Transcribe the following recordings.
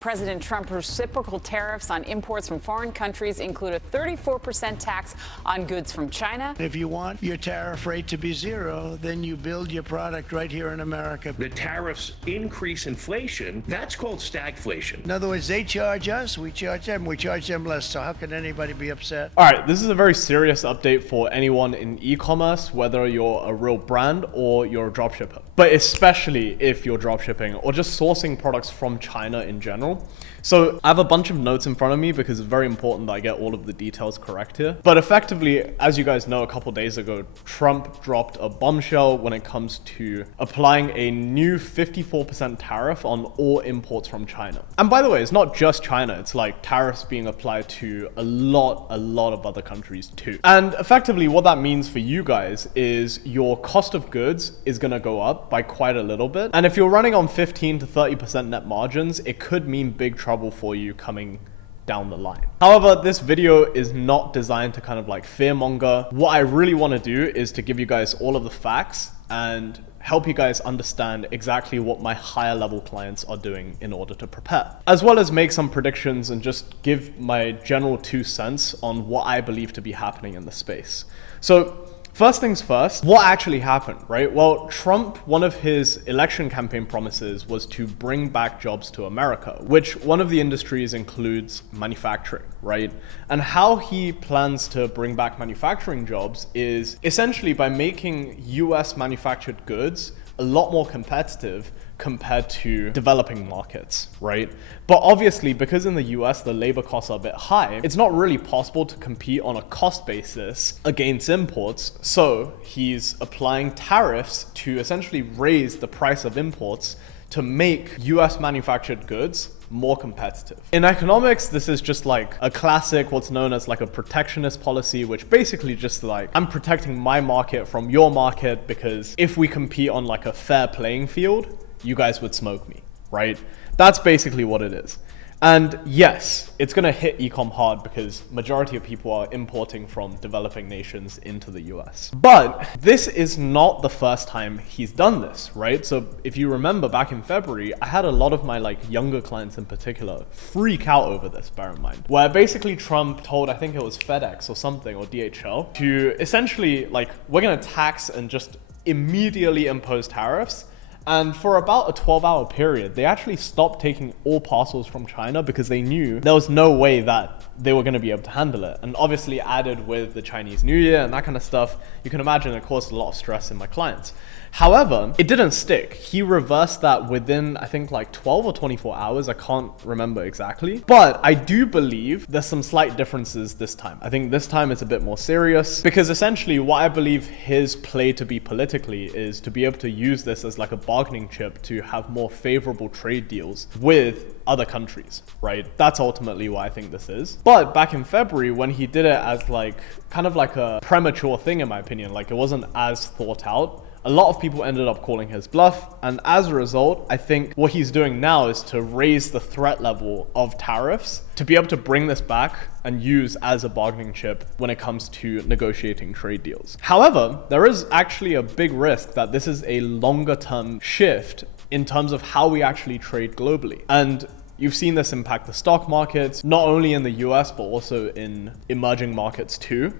President Trump's reciprocal tariffs on imports from foreign countries include a 34% tax on goods from China. If you want your tariff rate to be zero, then you build your product right here in America. The tariffs increase inflation. That's called stagflation. In other words, they charge us, we charge them less. So how can anybody be upset? All right, this is a very serious update for anyone in e-commerce, whether you're a real brand or you're a dropshipper, but especially if you're dropshipping or just sourcing products from China in general. So I have a bunch of notes in front of me because it's very important that I get all of the details correct here. But effectively, as you guys know, a couple days ago, Trump dropped a bombshell when it comes to applying a new 54% tariff on all imports from China. And by the way, it's not just China. It's like tariffs being applied to a lot of other countries too. And effectively what that means for you guys is your cost of goods is going to go up by quite a little bit. And if you're running on 15 to 30% net margins, it could mean big trouble for you coming down the line. However, this video is not designed to kind of like fearmonger. What I really want to do is to give you guys all of the facts and help you guys understand exactly what my higher level clients are doing in order to prepare, as well as make some predictions and just give my general 2 cents on what I believe to be happening in the space. So first things first, what actually happened, right? Well, Trump, one of his election campaign promises was to bring back jobs to America, which one of the industries includes manufacturing, right? And how he plans to bring back manufacturing jobs is essentially by making US manufactured goods a lot more competitive compared to developing markets, right? But obviously, because in the US, the labor costs are a bit high, it's not really possible to compete on a cost basis against imports. So he's applying tariffs to essentially raise the price of imports to make US manufactured goods more competitive. In economics, this is just like a classic, what's known as like a protectionist policy, which basically just like, I'm protecting my market from your market because if we compete on like a fair playing field, you guys would smoke me, right? That's basically what it is. And yes, it's gonna hit eCom hard because majority of people are importing from developing nations into the US. But this is not the first time he's done this, right? So if you remember back in February, I had a lot of my like younger clients in particular freak out over this, bear in mind, where basically Trump told, I think it was FedEx or something, or DHL, to essentially like, we're gonna tax and just immediately impose tariffs. And for about a 12-hour period, they actually stopped taking all parcels from China because they knew there was no way that they were going to be able to handle it. And obviously added with the Chinese New Year and that kind of stuff, you can imagine it caused a lot of stress in my clients. However, it didn't stick. He reversed that within, I think like 12 or 24 hours. I can't remember exactly. But I do believe there's some slight differences this time. I think this time it's a bit more serious because essentially what I believe his play to be politically is to be able to use this as like a bargaining chip to have more favorable trade deals with other countries, right? That's ultimately what I think this is. But back in February, when he did it as like kind of like a premature thing, in my opinion, like it wasn't as thought out, a lot of people ended up calling his bluff. And as a result, I think what he's doing now is to raise the threat level of tariffs to be able to bring this back and use as a bargaining chip when it comes to negotiating trade deals. However, there is actually a big risk that this is a longer term shift in terms of how we actually trade globally. And you've seen this impact the stock markets, not only in the US, but also in emerging markets too.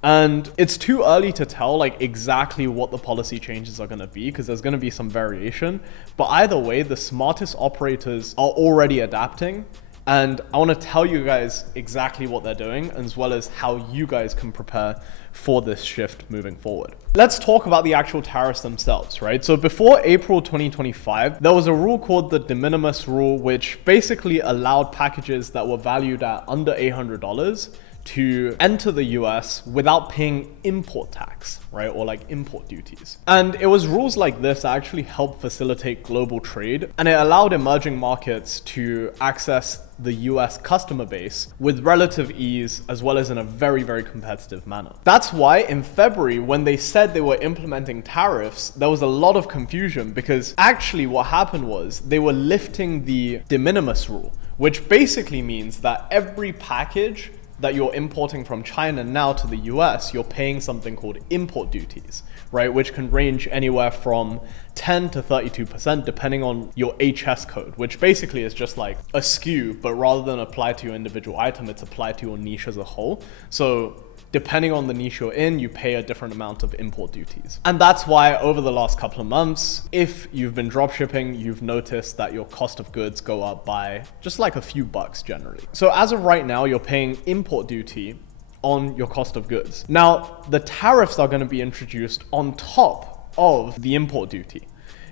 And it's too early to tell like exactly what the policy changes are going to be because there's going to be some variation. But either way, the smartest operators are already adapting. And I want to tell you guys exactly what they're doing, as well as how you guys can prepare for this shift moving forward. Let's talk about the actual tariffs themselves, right? So before April 2025, there was a rule called the de minimis rule, which basically allowed packages that were valued at under $800 to enter the US without paying import tax, right? Or like import duties. And it was rules like this that actually helped facilitate global trade. And it allowed emerging markets to access the US customer base with relative ease, as well as in a very, very competitive manner. That's why in February, when they said they were implementing tariffs, there was a lot of confusion because actually what happened was they were lifting the de minimis rule, which basically means that every package that you're importing from China now to the US, you're paying something called import duties, right? Which can range anywhere from 10 to 32% depending on your HS code, which basically is just like a SKU, but rather than apply to your individual item, it's applied to your niche as a whole. So depending on the niche you're in, you pay a different amount of import duties. And that's why over the last couple of months, if you've been dropshipping, you've noticed that your cost of goods go up by just like a few bucks generally. So as of right now, you're paying import duty on your cost of goods. Now, the tariffs are going to be introduced on top of the import duty,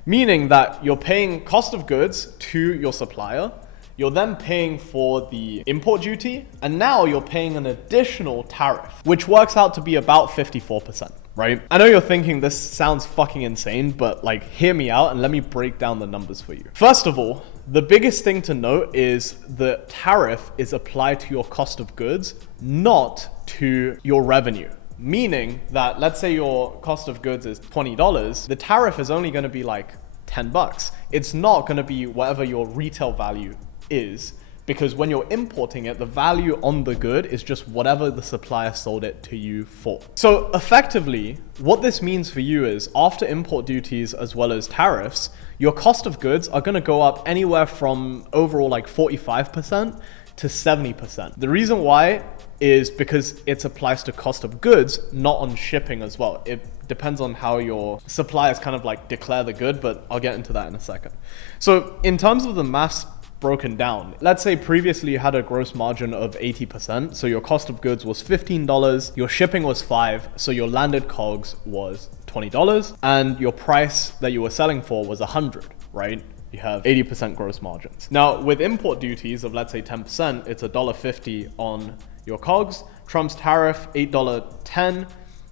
meaning that you're paying cost of goods to your supplier, you're then paying for the import duty, and now you're paying an additional tariff, which works out to be about 54%, right? I know you're thinking this sounds fucking insane, but like, hear me out and let me break down the numbers for you. First of all, the biggest thing to note is the tariff is applied to your cost of goods, not to your revenue. Meaning that, let's say your cost of goods is $20, the tariff is only gonna be like 10 bucks. It's not gonna be whatever your retail value is, because when you're importing it, the value on the good is just whatever the supplier sold it to you for. So effectively, what this means for you is after import duties as well as tariffs, your cost of goods are gonna go up anywhere from overall like 45% to 70%. The reason why is because it applies to cost of goods, not on shipping as well. It depends on how your suppliers kind of like declare the good, but I'll get into that in a second. So in terms of the maths broken down, let's say previously you had a gross margin of 80%, so your cost of goods was $15, your shipping was $5, so your landed COGS was $20, and your price that you were selling for was $100, right? You have 80% gross margins. Now with import duties of let's say 10%, it's $1.50 on your COGS, Trump's tariff $8.10,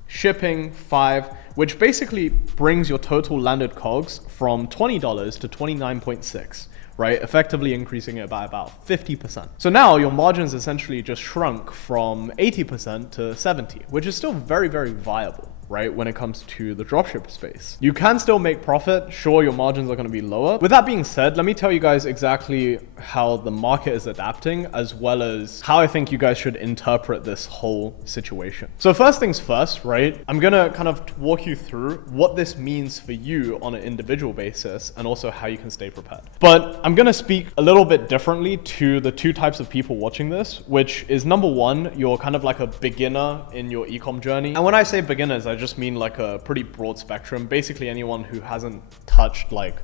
shipping $5, which basically brings your total landed COGS from $20 to $29.6. right? Effectively increasing it by about 50%. So now your margins essentially just shrunk from 80% to 70, which is still very, very viable, right? When it comes to the dropship space. You can still make profit. Sure, your margins are going to be lower. With that being said, let me tell you guys exactly how the market is adapting, as well as how I think you guys should interpret this whole situation. So first things first, right? I'm going to kind of walk you through what this means for you on an individual basis, and also how you can stay prepared. But I'm going to speak a little bit differently to the two types of people watching this, which is number one, you're kind of like a beginner in your ecom journey. And when I say beginners, I just mean like a pretty broad spectrum, basically anyone who hasn't touched like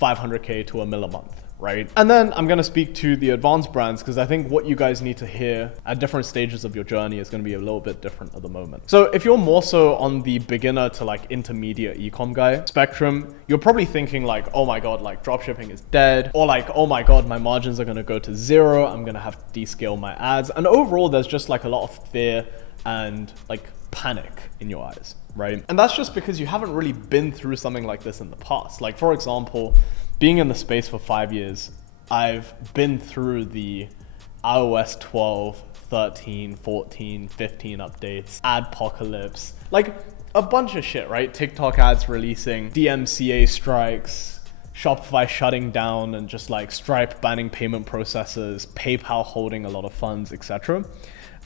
500K to $1 million a month, right? And then I'm going to speak to the advanced brands, because I think what you guys need to hear at different stages of your journey is going to be a little bit different at the moment. So if you're more so on the beginner to like intermediate ecom guy spectrum, you're probably thinking like, oh my God, like dropshipping is dead, or like, oh my God, my margins are going to go to zero. I'm going to have to descale my ads. And overall, there's just like a lot of fear and like panic in your eyes, right? And that's just because you haven't really been through something like this in the past. Like for example, being in the space for 5 years, I've been through the iOS 12, 13, 14, 15 updates, adpocalypse, like a bunch of shit, right? TikTok ads releasing, DMCA strikes, Shopify shutting down, and just like Stripe banning payment processors, PayPal holding a lot of funds, etc.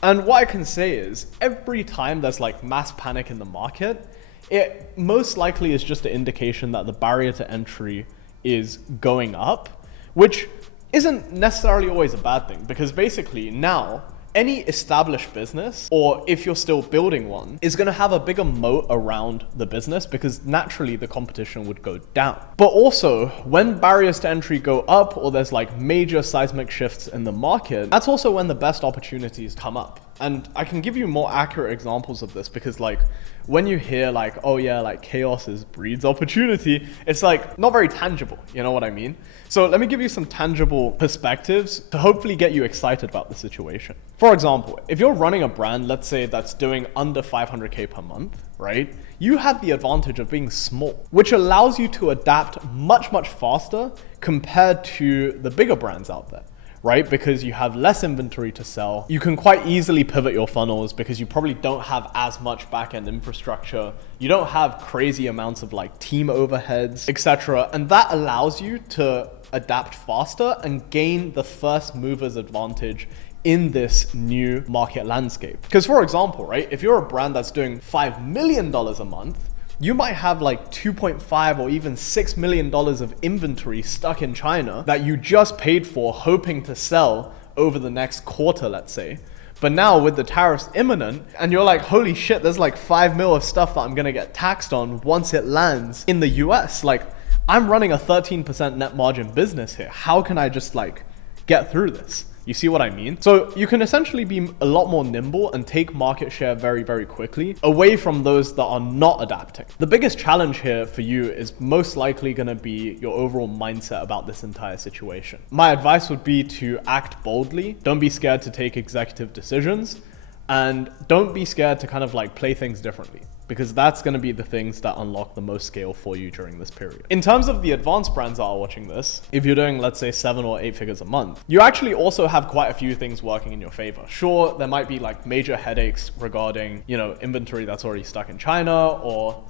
And what I can say is every time there's like mass panic in the market, it most likely is just an indication that the barrier to entry is going up, which isn't necessarily always a bad thing, because basically now any established business, or if you're still building one, is going to have a bigger moat around the business, because naturally the competition would go down. But also when barriers to entry go up, or there's like major seismic shifts in the market, that's also when the best opportunities come up. And I can give you more accurate examples of this, because like when you hear like, oh yeah, like chaos breeds opportunity, it's like not very tangible, you know what I mean? So let me give you some tangible perspectives to hopefully get you excited about the situation. For example, if you're running a brand, let's say that's doing under 500K per month, right? You have the advantage of being small, which allows you to adapt much, much faster compared to the bigger brands out there, right? Because you have less inventory to sell. You can quite easily pivot your funnels because you probably don't have as much back-end infrastructure. You don't have crazy amounts of like team overheads, etc. And that allows you to adapt faster and gain the first mover's advantage in this new market landscape. Because for example, right, if you're a brand that's doing $5 million a month, You might have like 2.5 or even $6 million of inventory stuck in China that you just paid for, hoping to sell over the next quarter, let's say. But now with the tariffs imminent, and you're like, holy shit, there's like 5 mil of stuff that I'm gonna get taxed on once it lands in the US. Like, I'm running a 13% net margin business here. How can I just like get through this? You see what I mean? So you can essentially be a lot more nimble and take market share very, very quickly away from those that are not adapting. The biggest challenge here for you is most likely going to be your overall mindset about this entire situation. My advice would be to act boldly. Don't be scared to take executive decisions, and don't be scared to kind of like play things differently, because that's going to be the things that unlock the most scale for you during this period. In terms of the advanced brands that are watching this, if you're doing, let's say, 7 or 8 figures a month, you actually also have quite a few things working in your favor. Sure, there might be like major headaches regarding, inventory that's already stuck in China, or,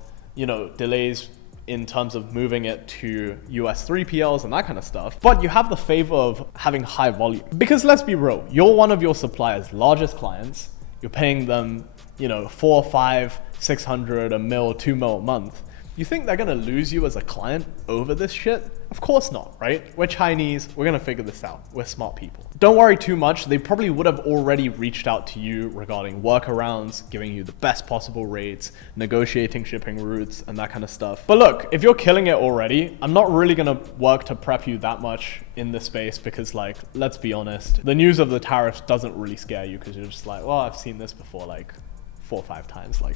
delays in terms of moving it to US 3PLs and that kind of stuff. But you have the favor of having high volume. Because let's be real, you're one of your supplier's largest clients. You're paying them, 4, 5, 600, a mil, 2 mil a month. You think they're gonna lose you as a client over this shit? Of course not, right? We're Chinese, we're gonna figure this out. We're smart people. Don't worry too much. They probably would have already reached out to you regarding workarounds, giving you the best possible rates, negotiating shipping routes, and that kind of stuff. But look, if you're killing it already, I'm not really gonna work to prep you that much in this space, because like, let's be honest, the news of the tariffs doesn't really scare you, because you're just like, well, I've seen this before like 4 or 5 times. Like,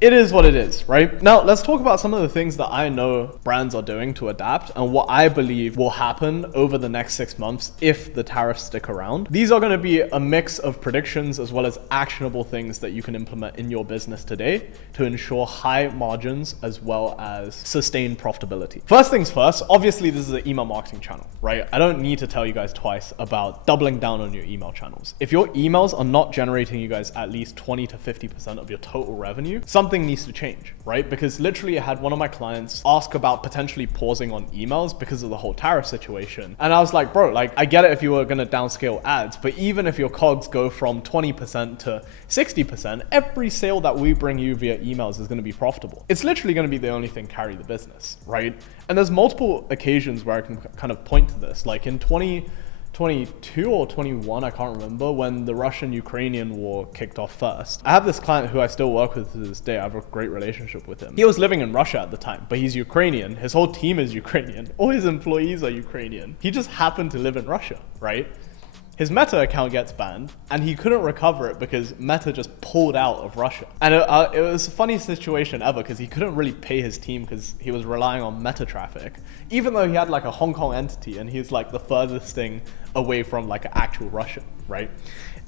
it is what it is, right? Now, let's talk about some of the things that I know brands are doing to adapt and what I believe will happen over the next 6 months if the tariffs stick around. These are going to be a mix of predictions as well as actionable things that you can implement in your business today to ensure high margins as well as sustained profitability. First things first, obviously this is an email marketing channel, right? I don't need to tell you guys twice about doubling down on your email channels. If your emails are not generating you guys at least 20 to 50% of your total revenue, something needs to change, right? Because literally I had one of my clients ask about potentially pausing on emails because of the whole tariff situation. And I was like, bro, like, I get it if you were going to downscale ads, but even if your COGS go from 20% to 60%, every sale that we bring you via emails is going to be profitable. It's literally going to be the only thing carry the business, right? And there's multiple occasions where I can kind of point to this, like in 2022 or 21, I can't remember, when the Russian-Ukrainian war kicked off first. I have this client who I still work with to this day. I have a great relationship with him. He was living in Russia at the time, but he's Ukrainian. His whole team is Ukrainian. All his employees are Ukrainian. He just happened to live in Russia, right? His Meta account gets banned, and he couldn't recover it because Meta just pulled out of Russia. And it was the funniest situation ever, because he couldn't really pay his team because he was relying on Meta traffic, even though he had like a Hong Kong entity, and he's like the furthest thing away from like an actual Russian, right?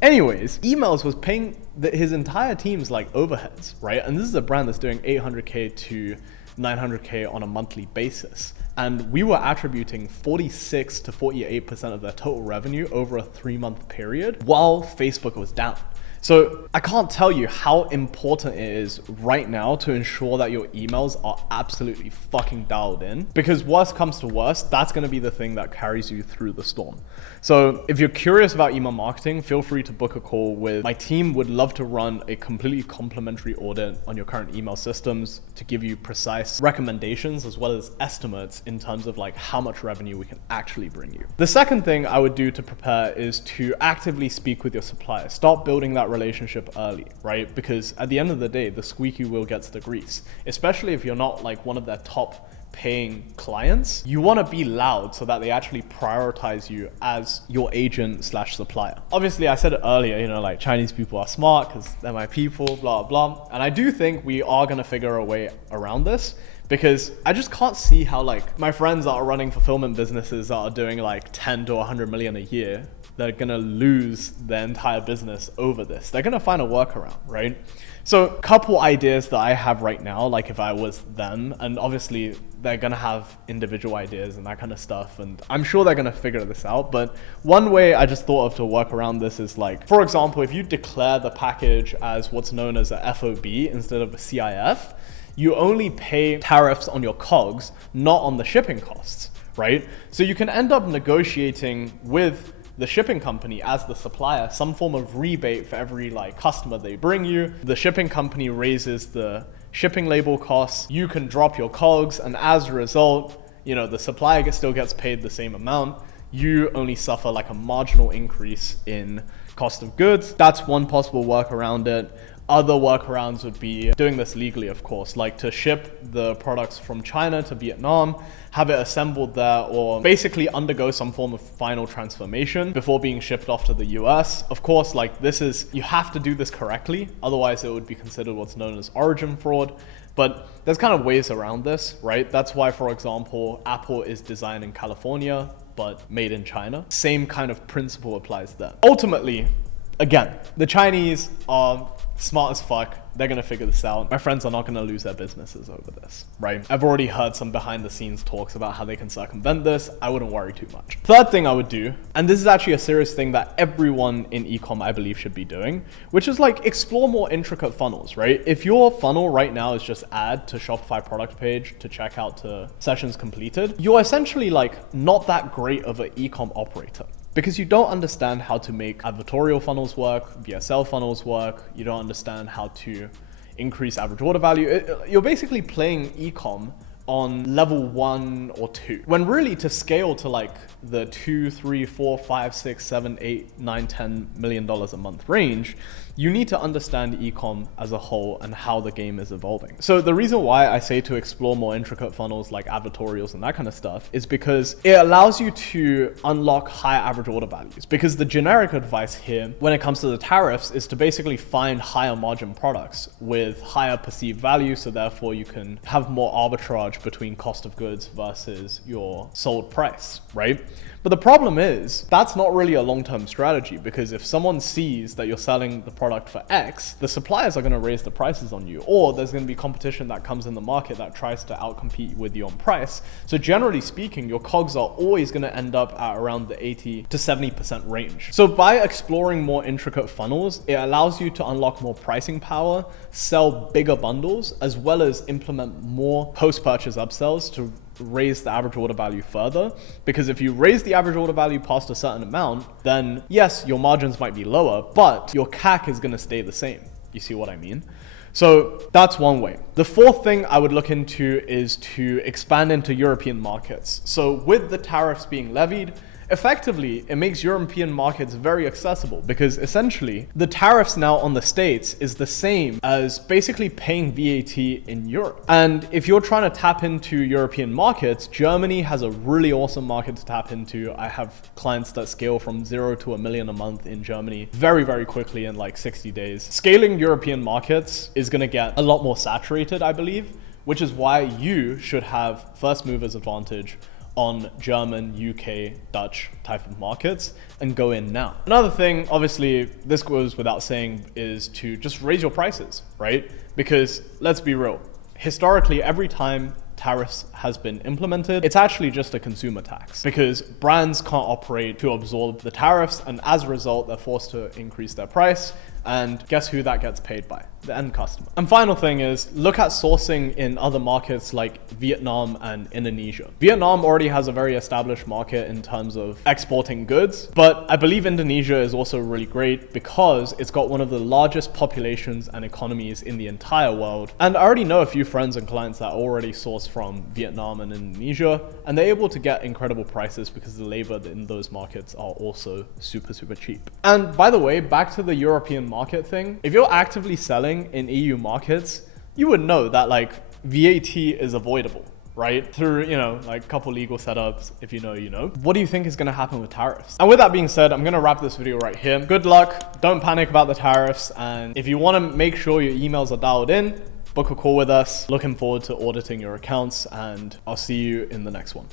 Anyways, emails was paying his entire team's like overheads, right? And this is a brand that's doing 800K to 900K on a monthly basis. And we were attributing 46 to 48% of their total revenue over a 3-month period while Facebook was down. So I can't tell you how important it is right now to ensure that your emails are absolutely fucking dialed in, because worst comes to worst, that's going to be the thing that carries you through the storm. So if you're curious about email marketing, feel free to book a call with my team. Would love to run a completely complimentary audit on your current email systems to give you precise recommendations as well as estimates in terms of like how much revenue we can actually bring you. The second thing I would do to prepare is to actively speak with your supplier. Start building that relationship early, right? Because at the end of the day, the squeaky wheel gets the grease, especially if you're not like one of their top paying clients. You want to be loud so that they actually prioritize you as your agent slash supplier. Obviously, I said it earlier, like Chinese people are smart because they're my people, blah, blah. And I do think we are going to figure a way around this, because I just can't see how like my friends that are running fulfillment businesses that are doing like 10 to 100 million a year, they're going to lose their entire business over this. They're going to find a workaround, right? So a couple ideas that I have right now, like if I was them, and obviously they're going to have individual ideas and that kind of stuff, and I'm sure they're going to figure this out. But one way I just thought of to work around this is like, for example, if you declare the package as what's known as a FOB instead of a CIF, you only pay tariffs on your COGS, not on the shipping costs, right? So you can end up negotiating with the shipping company as the supplier some form of rebate for every like customer they bring you. The shipping company raises the shipping label costs, you can drop your COGS, and as a result, you know, the supplier still gets paid the same amount. You only suffer like a marginal increase in cost of goods. That's one possible work around it. Other workarounds would be doing this legally, of course, like to ship the products from China to Vietnam, have it assembled there, or basically undergo some form of final transformation before being shipped off to the US. Of course, like you have to do this correctly, otherwise it would be considered what's known as origin fraud. But there's kind of ways around this, right? That's why, for example, Apple is designed in California, but made in China. Same kind of principle applies there. Ultimately, again, the Chinese are smart as fuck. They're gonna figure this out. My friends are not gonna lose their businesses over this, right? I've already heard some behind the scenes talks about how they can circumvent this. I wouldn't worry too much. Third thing I would do, and this is actually a serious thing that everyone in ecom I believe should be doing, which is like explore more intricate funnels, right? If your funnel right now is just add to Shopify product page to checkout to sessions completed, you're essentially like not that great of an ecom operator. Because you don't understand how to make advertorial funnels work, VSL funnels work, you don't understand how to increase average order value. You're basically playing ecom on level 1 or 2. When really to scale to like the 2, 3, 4, 5, 6, 7, 8, 9, $10 million a month range, you need to understand ecom as a whole and how the game is evolving. So the reason why I say to explore more intricate funnels like advertorials and that kind of stuff is because it allows you to unlock higher average order values. Because the generic advice here when it comes to the tariffs is to basically find higher margin products with higher perceived value, so therefore you can have more arbitrage between cost of goods versus your sold price, right? But the problem is that's not really a long-term strategy, because if someone sees that you're selling the product for X, the suppliers are going to raise the prices on you, or there's going to be competition that comes in the market that tries to outcompete with you on price. So generally speaking, your COGS are always going to end up at around the 80 to 70% range. So by exploring more intricate funnels, it allows you to unlock more pricing power, sell bigger bundles, as well as implement more post-purchase upsells to raise the average order value further. Because if you raise the average order value past a certain amount, then yes, your margins might be lower, but your CAC is going to stay the same. You see what I mean? So that's one way. The fourth thing I would look into is to expand into European markets. So with the tariffs being levied, effectively, it makes European markets very accessible, because essentially the tariffs now on the States is the same as basically paying VAT in Europe. And if you're trying to tap into European markets, Germany has a really awesome market to tap into. I have clients that scale from 0 to $1 million a month in Germany very, very quickly in like 60 days. Scaling European markets is going to get a lot more saturated, I believe, which is why you should have first movers advantage on German, UK, Dutch type of markets and go in now. Another thing, obviously, this goes without saying, is to just raise your prices, right? Because let's be real, historically, every time tariffs has been implemented, it's actually just a consumer tax, because brands can't operate to absorb the tariffs, and as a result, they're forced to increase their price. And guess who that gets paid by? The end customer. And final thing is, look at sourcing in other markets like Vietnam and Indonesia. Vietnam already has a very established market in terms of exporting goods, but I believe Indonesia is also really great because it's got one of the largest populations and economies in the entire world. And I already know a few friends and clients that already source from Vietnam and Indonesia, and they're able to get incredible prices because the labor in those markets are also super, super cheap. And by the way, back to the European market thing, if you're actively selling in EU markets, you would know that like VAT is avoidable, right? Through, you know, like a couple legal setups, if you know, you know. What do you think is going to happen with tariffs? And with that being said, I'm going to wrap this video right here. Good luck. Don't panic about the tariffs. And if you want to make sure your emails are dialed in, book a call with us. Looking forward to auditing your accounts, and I'll see you in the next one.